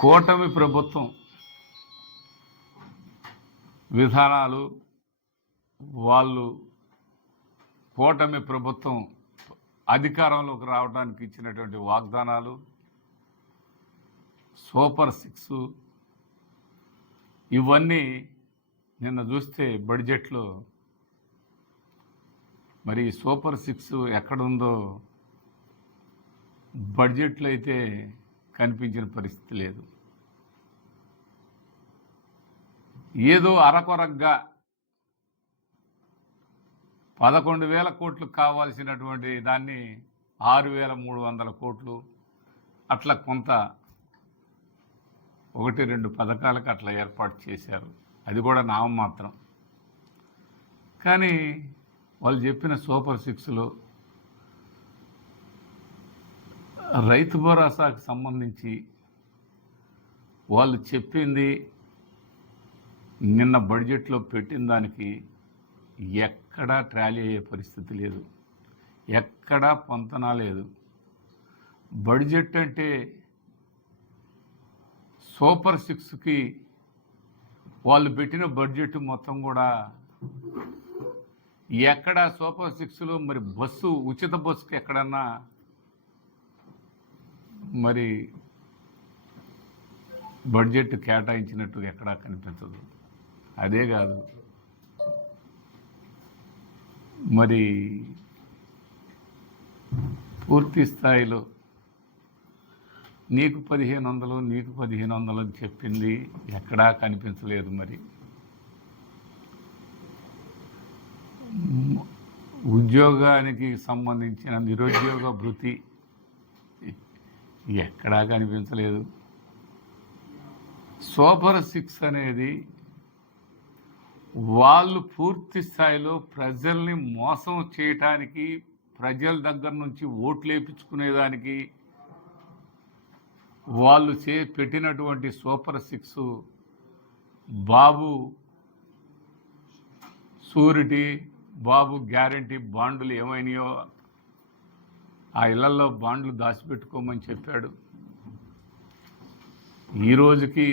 కూటమి ప్రభుత్వం విధానాలు, వాళ్ళు కూటమి ప్రభుత్వం అధికారంలోకి రావడానికి ఇచ్చినటువంటి వాగ్దానాలు, సూపర్ 6 ఇవన్నీ నిన్న చూస్తే బడ్జెట్లో మరి సూపర్ 6 ఎక్కడుందో బడ్జెట్లో అయితే కనిపించిన పరిస్థితి లేదు. ఏదో అరకొరగ్గా 11,000 కోట్లు కావాల్సినటువంటి దాన్ని 6,300 కోట్లు అట్లా కొంత 1-2 పథకాలకు అట్లా ఏర్పాటు చేశారు. అది కూడా నామమాత్రం. కానీ వాళ్ళు చెప్పిన సూపర్ 6లో రైతు భరోసాకు సంబంధించి వాళ్ళు చెప్పింది నిన్న బడ్జెట్లో పెట్టిన దానికి ఎక్కడా ట్రాలీ అయ్యే పరిస్థితి లేదు, ఎక్కడా పొంతన లేదు. బడ్జెట్ అంటే సూపర్ 6కి వాళ్ళు పెట్టిన బడ్జెట్ మొత్తం కూడా ఎక్కడ సూపర్ 6లో మరి బస్సు ఉచిత బస్సుకి ఎక్కడన్నా మరి బడ్జెట్ కేటాయించినట్టు ఎక్కడా కనిపించదు. అదే కాదు, మరి పూర్తి స్థాయిలో నీకు 1,500 నీకు 1,500 అని చెప్పింది ఎక్కడా కనిపించలేదు. మరి ఉద్యోగానికి సంబంధించిన నిరుద్యోగ భృతి ఎక్కడా కనిపించలేదు. సూపర్ 6 అనేది వాళ్ళు పూర్తి స్థాయిలో ప్రజల్ని మోసం చేయటానికి, ప్రజల దగ్గర నుంచి ఓట్లు వేయించుకునేదానికి వాళ్ళు పెట్టినటువంటి సూపర్ 6 బాబు షూరిటీ, బాబు గ్యారంటీ బాండ్లు ఏమైనాయో ఆ ఇళ్లలో బాండ్లు దాచిపెట్టుకోమని చెప్పాడు. ఈరోజుకి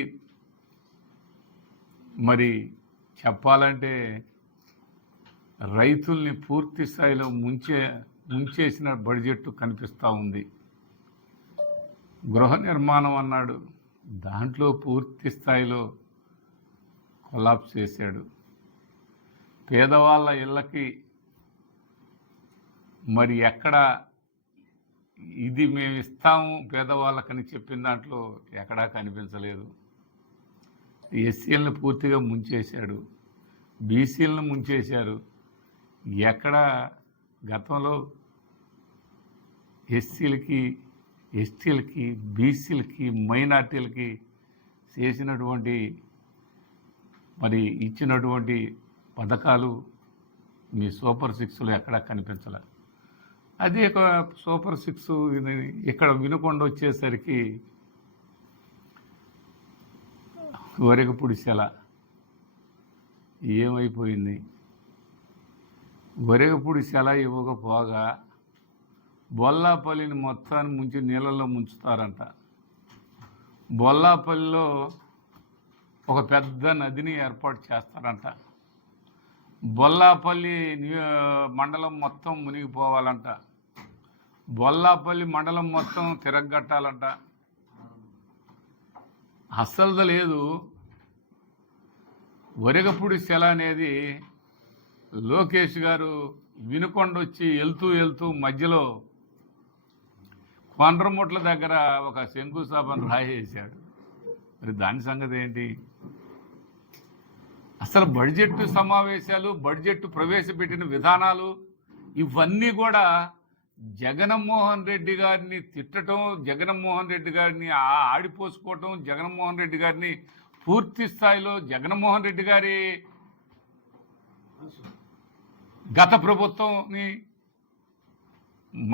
మరి చెప్పాలంటే రైతుల్ని పూర్తి స్థాయిలో ముంచేసిన బడ్జెట్ కనిపిస్తూ ఉంది. గృహ నిర్మాణం అన్నాడు, దాంట్లో పూర్తి స్థాయిలో కొలాప్స్ చేశాడు. పేదవాళ్ళ ఇళ్ళకి మరి ఎక్కడ ఇది మేము ఇస్తాము పేదవాళ్ళకని చెప్పిన దాంట్లో ఎక్కడా కనిపించలేదు. ఎస్సీలను పూర్తిగా ముంచేశాడు, బీసీలను ముంచేశారు. ఎక్కడ గతంలో ఎస్సీలకి, ఎస్టీలకి, బీసీలకి, మైనార్టీలకి చేసినటువంటి మరి ఇచ్చినటువంటి పథకాలు మీ సూపర్ 6లో ఎక్కడా కనిపించలే. అదే ఒక సూపర్ 6 ఇక్కడ వినుకొండ వచ్చేసరికి వరెగపుడిసెల ఏమైపోయింది? వరెగపుడిసెల ఇవ్వకపోగా బొల్లాపల్లిని మొత్తాన్ని ముంచి నీళ్ళల్లో ముంచుతారంట. బొల్లాపల్లిలో ఒక పెద్ద నదిని ఏర్పాటు చేస్తారంట. బొల్లాపల్లి మండలం మొత్తం మునిగిపోవాలంట. బొల్లాపల్లి మండలం మొత్తం తిరగట్టాలంట. అస్సలు లేదు. వరెగపుడిసెల అనేది లోకేష్ గారు వినుకొండ వచ్చి వెళ్తూ మధ్యలో కొండ్రముట్ల దగ్గర ఒక శంకుస్థాపన రాయేశాడు. మరి దాని సంగతి ఏంటి? అసలు బడ్జెట్ సమావేశాలు, బడ్జెట్ ప్రవేశపెట్టిన విధానాలు ఇవన్నీ కూడా జగన్మోహన్ రెడ్డి గారిని తిట్టడం, జగన్మోహన్ రెడ్డి గారిని ఆడిపోసుకోవటం, జగన్మోహన్ రెడ్డి గారిని పూర్తి స్థాయిలో జగన్మోహన్ రెడ్డి గారి గత ప్రభుత్వంని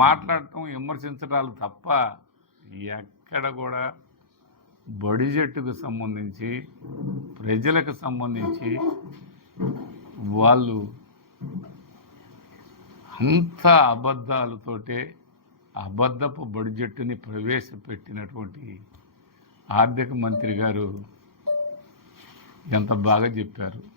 మాట్లాడటం, విమర్శించడాలు తప్ప ఎక్కడ కూడా బడ్జెట్కు సంబంధించి, ప్రజలకు సంబంధించి వాళ్ళు అంత అబద్ధాలతోటే అబద్ధపు బడ్జెట్ని ప్రవేశపెట్టినటువంటి ఆర్థిక మంత్రి గారు ఎంత బాగా చెప్పారు.